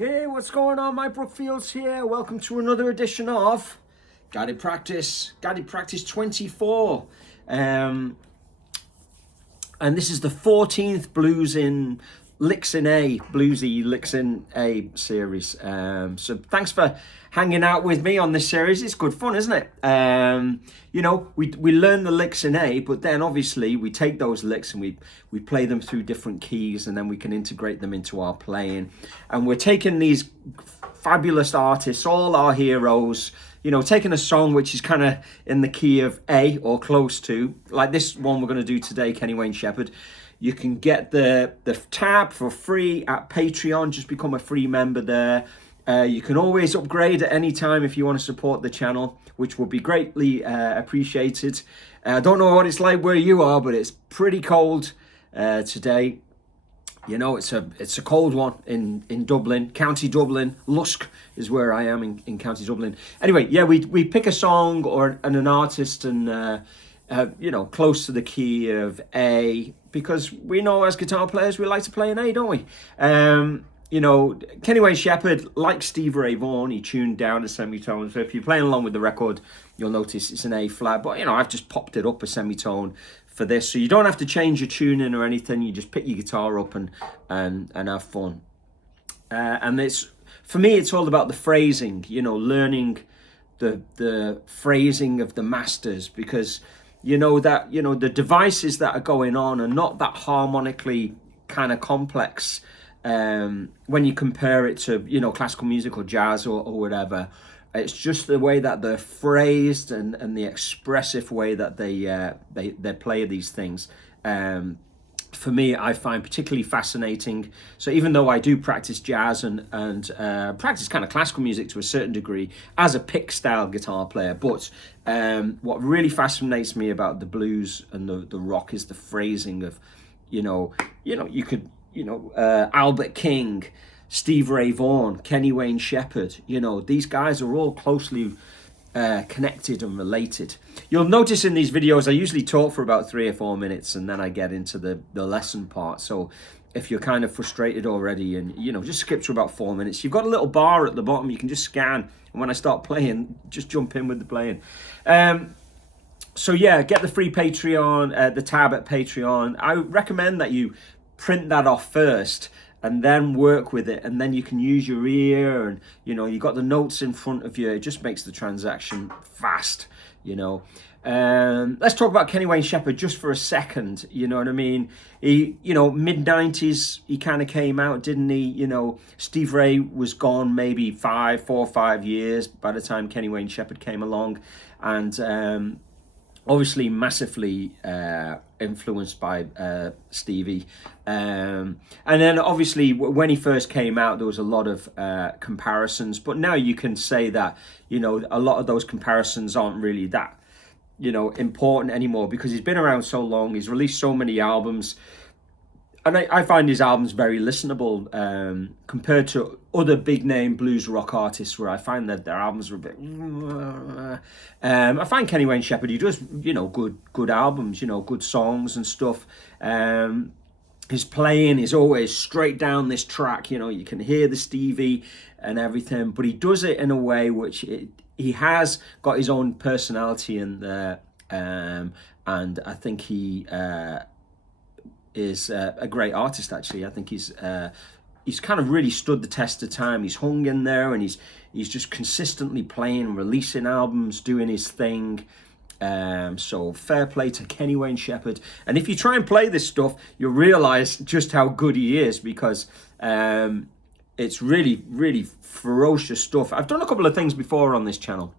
Hey, what's going on? Mike Brookfields here. Welcome to another edition of Guided Practice 24. And this is the 14th bluesy licks in A series. So thanks for hanging out with me on this series. It's good fun, isn't it? We learn the licks in A, but then obviously we take those licks and we play them through different keys, and then we can integrate them into our playing. And we're taking these fabulous artists, all our heroes, taking a song which is kind of in the key of A or close to, like this one we're going to do today, Kenny Wayne Shepherd. You can get the tab for free at Patreon. Just become a free member there. You can always upgrade at any time if you want to support the channel, which would be greatly appreciated. I don't know what it's like where you are, but it's pretty cold today. It's a cold one in Dublin, County Dublin. Lusk is where I am in County Dublin. Anyway, yeah, we pick a song or an artist and close to the key of A, because we know as guitar players we like to play an A, don't we? Kenny Wayne Shepherd, like Steve Ray Vaughan, he tuned down a semitone. So if you're playing along with the record, you'll notice it's an A flat. But I've just popped it up a semitone for this, so you don't have to change your tuning or anything. You just pick your guitar up and have fun. And for me, it's all about the phrasing. Learning the phrasing of the masters, because the devices that are going on are not that harmonically kind of complex when you compare it to classical music or jazz or whatever. It's just the way that they're phrased and the expressive way that they play these things. For me, I find particularly fascinating. So even though I do practice jazz and practice kind of classical music to a certain degree as a pick style guitar player, but what really fascinates me about the blues and the rock is the phrasing of, Albert King, Steve Ray Vaughan, Kenny Wayne Shepherd. These guys are all closely connected and related. You'll notice in these videos I usually talk for about 3 or 4 minutes, and then I get into the lesson part. So if you're kind of frustrated already, and just skip to about 4 minutes, you've got a little bar at the bottom you can just scan, and when I start playing, just jump in with the playing. So yeah, get the free Patreon, the tab at Patreon. I recommend that you print that off first and then work with it, and then you can use your ear, and you got the notes in front of you. It just makes the transaction fast. Let's talk about Kenny Wayne Shepherd just for a second. You know what I mean? He, mid-90s, he kind of came out, didn't he? Steve Ray was gone maybe 4 or 5 years by the time Kenny Wayne Shepherd came along, and obviously massively influenced by Stevie. And then obviously when he first came out, there was a lot of comparisons, but now you can say that, a lot of those comparisons aren't really that, important anymore, because he's been around so long, he's released so many albums. And I find his albums very listenable compared to other big name blues rock artists, where I find that their albums are a bit. I find Kenny Wayne Shepherd, he does good albums, good songs and stuff. His playing is always straight down this track. You can hear the Stevie and everything, but he does it in a way which he has got his own personality in there, and I think he is a great artist. Actually, I think he's kind of really stood the test of time. He's hung in there, and he's just consistently playing, releasing albums, doing his thing. So fair play to Kenny Wayne Shepherd. And if you try and play this stuff, you'll realize just how good he is, because it's really, really ferocious stuff. I've done a couple of things before on this channel.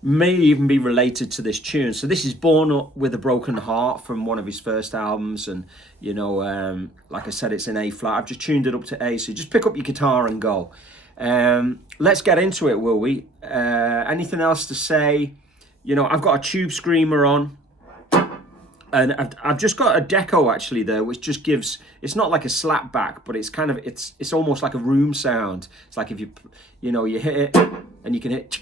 May even be related to this tune. So this is Born Up with a Broken Heart from one of his first albums, and like I said, it's in A flat. I've just tuned it up to A, so just pick up your guitar and go. Let's get into it, will we? Anything else to say? I've got a tube screamer on, and I've just got a deco actually there, which just gives, it's not like a slap back, but it's kind of, it's almost like a room sound. It's like if you hit it and you can hit,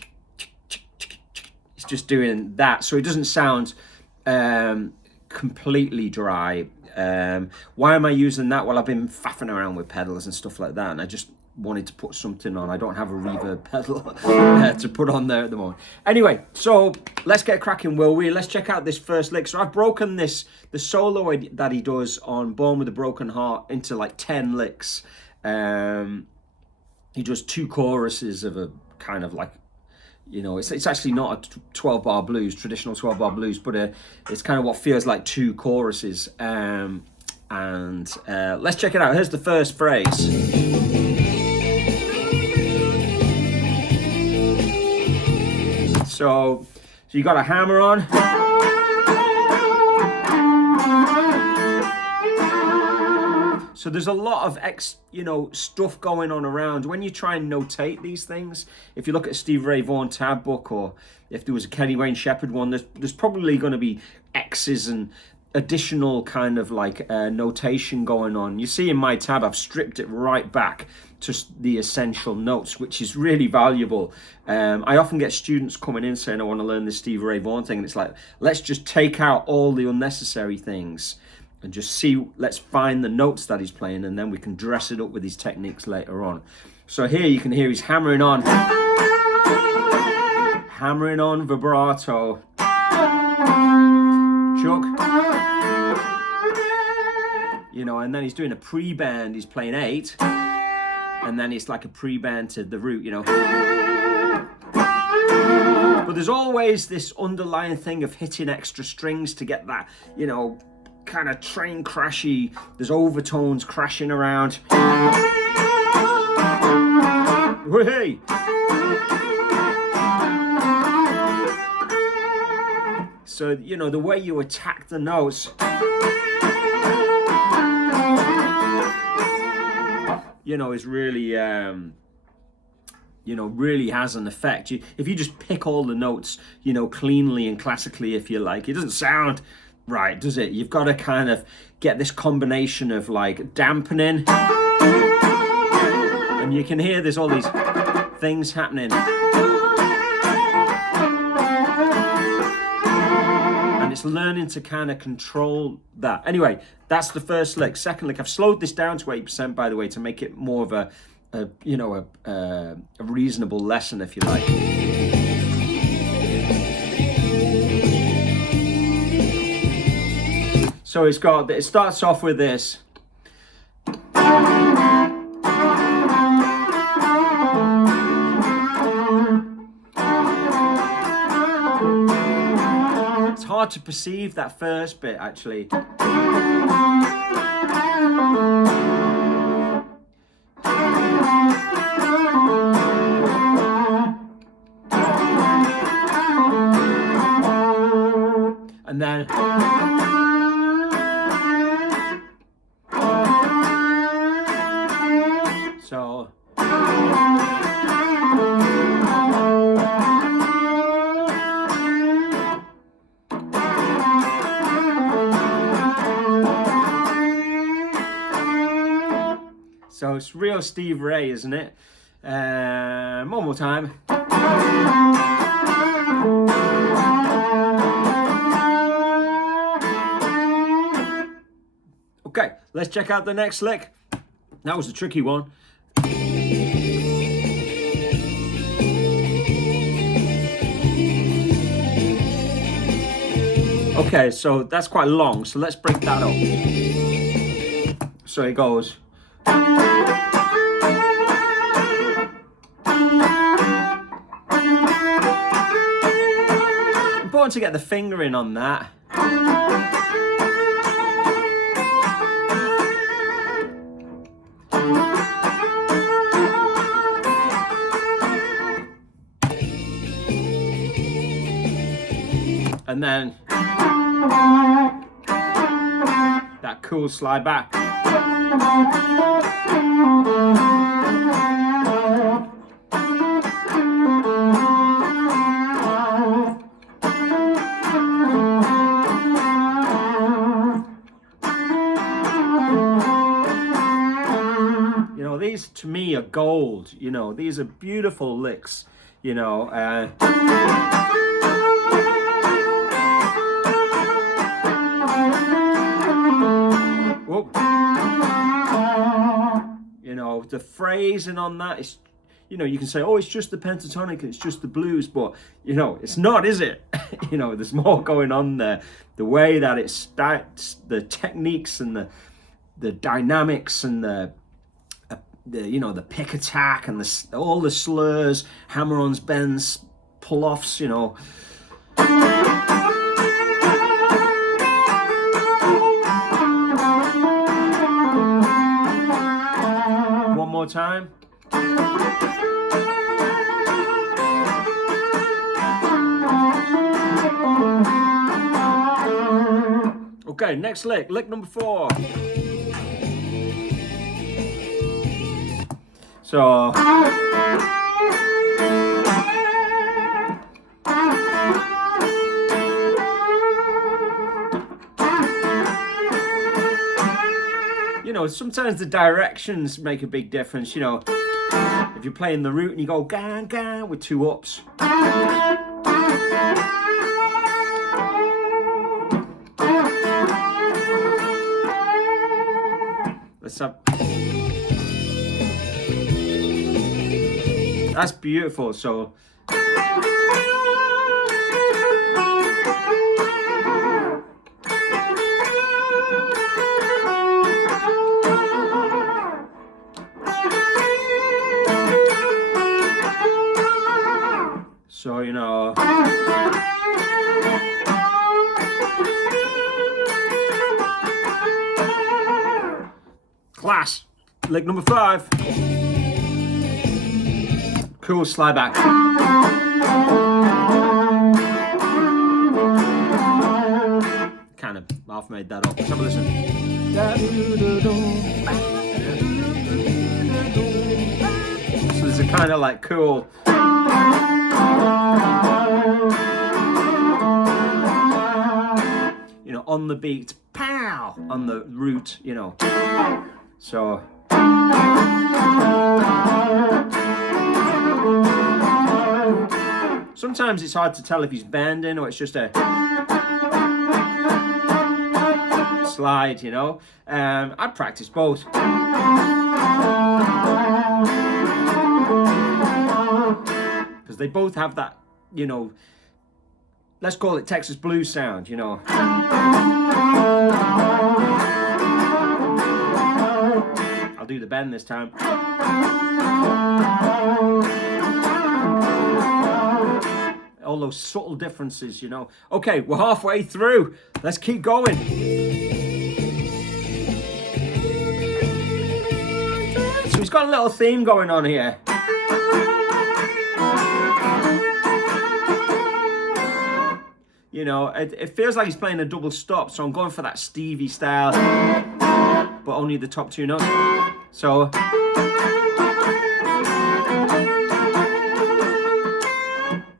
it's just doing that, so it doesn't sound completely dry. Why am I using that? Well, I've been faffing around with pedals and stuff like that, and I just wanted to put something on. I don't have a reverb pedal to put on there at the moment. Anyway, so let's get cracking, will we? Let's check out this first lick. So I've broken the solo that he does on Born with a Broken Heart into like 10 licks. He does 2 choruses of a kind of like, you know, it's actually not a 12-bar blues, traditional 12-bar blues, but it's kind of what feels like 2 choruses. And let's check it out. Here's the first phrase. So you got a hammer on. So there's a lot of stuff going on around when you try and notate these things. If you look at Steve Ray Vaughan tab book, or if there was a Kenny Wayne Shepherd one, there's probably going to be X's and additional kind of like notation going on. You see in my tab, I've stripped it right back to the essential notes, which is really valuable. I often get students coming in saying, I want to learn this Steve Ray Vaughan thing. And it's like, let's just take out all the unnecessary things and just let's find the notes that he's playing, and then we can dress it up with his techniques later on. So here you can hear he's hammering on vibrato, chuck, and then he's doing a pre-bend. He's playing 8, and then it's like a pre-bend to the root, But there's always this underlying thing of hitting extra strings to get that, kind of train crashy. There's overtones crashing around. Hey! So, the way you attack the notes, is really, really has an effect. If you just pick all the notes, cleanly and classically, if you like, it doesn't sound right, does it? You've got to kind of get this combination of like dampening, and you can hear there's all these things happening. And it's learning to kind of control that. Anyway, that's the first lick. Second lick, I've slowed this down to 8%, by the way, to make it more of a reasonable lesson, if you like. So it starts off with this. It's hard to perceive that first bit, actually. And then so it's real Steve Ray, isn't it? One more time. Okay, let's check out the next lick. That was a tricky one. Okay, so that's quite long, so let's break that up. So it goes. Important to get the fingering on that. And then that cool slide back. These to me are gold. These are beautiful licks. Whoop. You know, the phrasing on that is, you know, you can say, oh, it's just the pentatonic, it's just the blues, but, you know, it's not, is it? You know, there's more going on there. The way that it starts, the techniques and the dynamics and the you know, the pick attack and all the slurs, hammer-ons, bends, pull-offs, you know. One more time. Okay, next lick, lick number 4. So, you know, sometimes the directions make a big difference. You know, if you're playing the root and you go gang gang with 2 ups. Let's have. That's beautiful. So. So, you know. Class. Lick number 5. Cool slide back. Kind of half made that up. Let's have a listen. So there's a kind of like cool. You know, on the beat, pow, on the root, you know. So. Sometimes it's hard to tell if he's bending or it's just a slide, you know. I'd practice both. Because they both have that, you know, let's call it Texas blues sound, you know. I'll do the bend this time. All those subtle differences, you know. Okay, we're halfway through. Let's keep going. So he's got a little theme going on here. You know, it feels like he's playing a double stop, so I'm going for that Stevie style, but only the top 2 notes. So.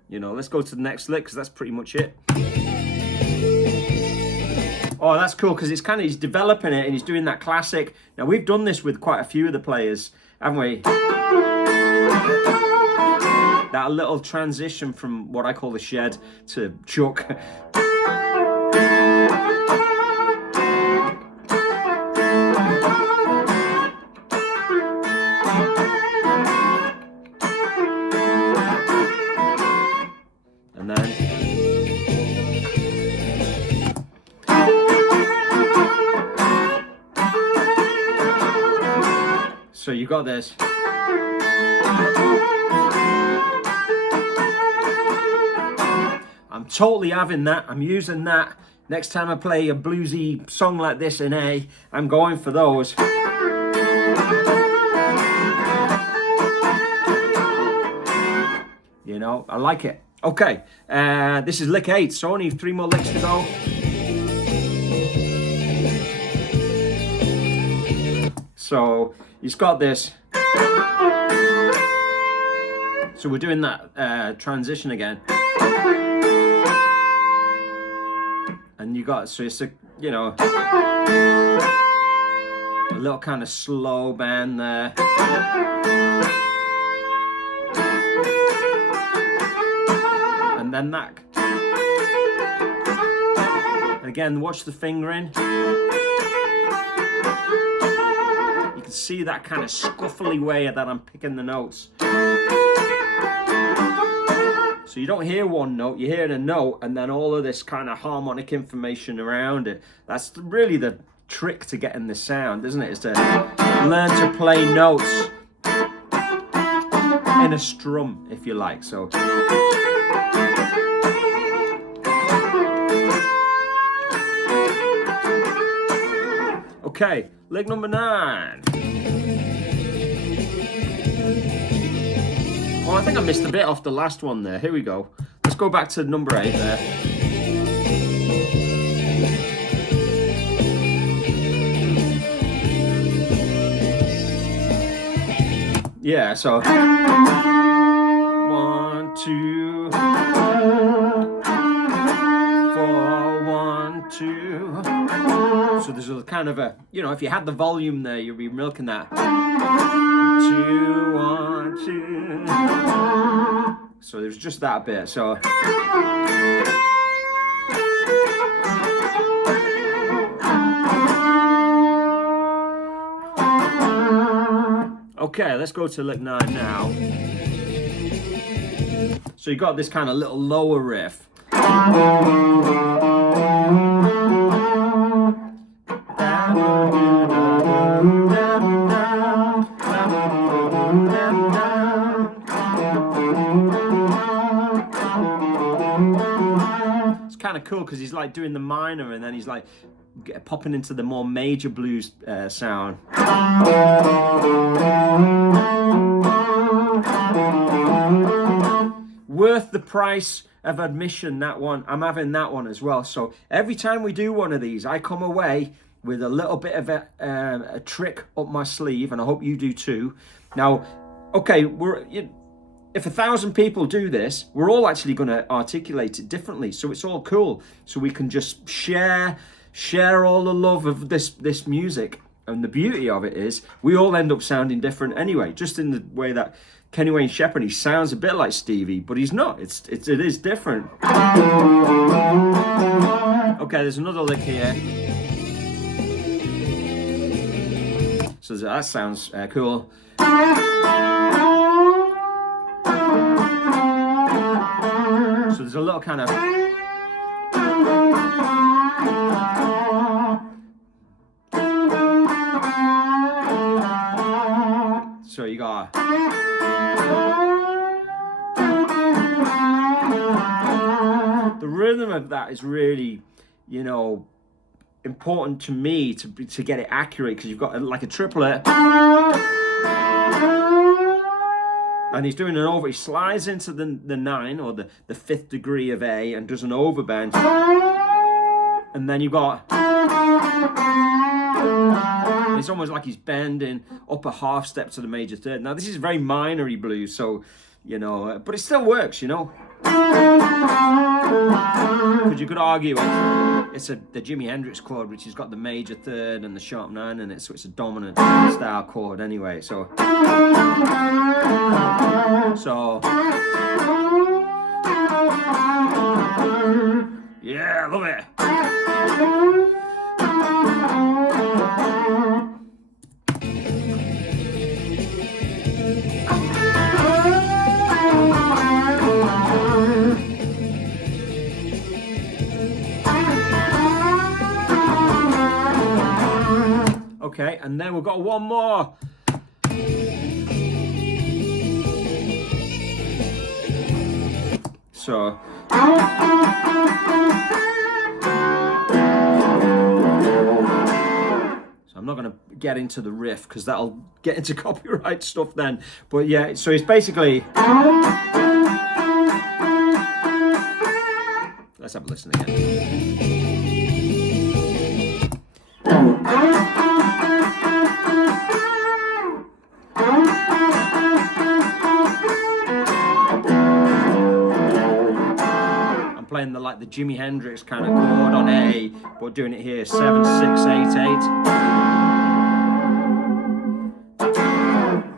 You know, let's go to the next lick because that's pretty much it. Oh, that's cool because it's kind of, he's developing it and he's doing that classic. Now, we've done this with quite a few of the players, haven't we? That little transition from what I call the shed to Chuck. So you got this. I'm totally having that. I'm using that. Next time I play a bluesy song like this in A, I'm going for those. You know, I like it. Okay, this is lick 8, so only 3 more licks to go. So he's got this. So we're doing that transition again. And you got, so it's a, you know, a little kind of slow bend there. And then that. Again, watch the fingering. see that kind of scuffly way that I'm picking the notes. So you don't hear one note, you hear a note and then all of this kind of harmonic information around it. That's really the trick to getting the sound, isn't it? Is to learn to play notes in a strum, if you like. So okay, lick number 9. Oh, I think I missed a bit off the last one there. Here we go. Let's go back to number 8 there. Yeah, so 1, 2, 4, 1, 2. So there's a kind of a, you know, if you had the volume there, you'd be milking that. 2, 1, 2. So there's just that bit. So okay, let's go to lick 9 now. So you got this kind of little lower riff. It's kind of cool because he's like doing the minor and then he's like popping into the more major blues sound. Worth the price of admission, that one. I'm having that one as well. So every time we do one of these, I come away with a little bit of a trick up my sleeve, and I hope you do too. Now, okay, if 1,000 people do this, we're all actually going to articulate it differently. So it's all cool. So we can just share all the love of this music. And the beauty of it is we all end up sounding different anyway, just in the way that Kenny Wayne Shepherd, he sounds a bit like Stevie, but he's not. It is different. Okay, there's another lick here. So that sounds cool. So there's a little kind of so you got the rhythm of that is really, you know, important to me to get it accurate, because you've got like a triplet and he's doing an over, he slides into the 9 or the 5th degree of A and does an overbend, and then you've got, it's almost like he's bending up a half step to the major third. Now this is very minor-y blues, so you know, but it still works, you know. Because you could argue it's the Jimi Hendrix chord, which has got the major third and the sharp 9 in it, so it's a dominant style chord anyway. So yeah, I love it. Okay, and then we've got one more. So I'm not going to get into the riff because that'll get into copyright stuff then. But yeah, so it's basically, let's have a listen again. Playing the Jimi Hendrix kind of chord on A, but doing it here 7, 6, 8,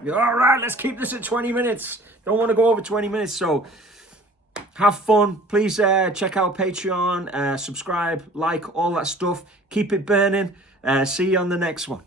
8. All right, let's keep this at 20 minutes. Don't want to go over 20 minutes, so have fun. Please check out Patreon, subscribe, like, all that stuff. Keep it burning. See you on the next one.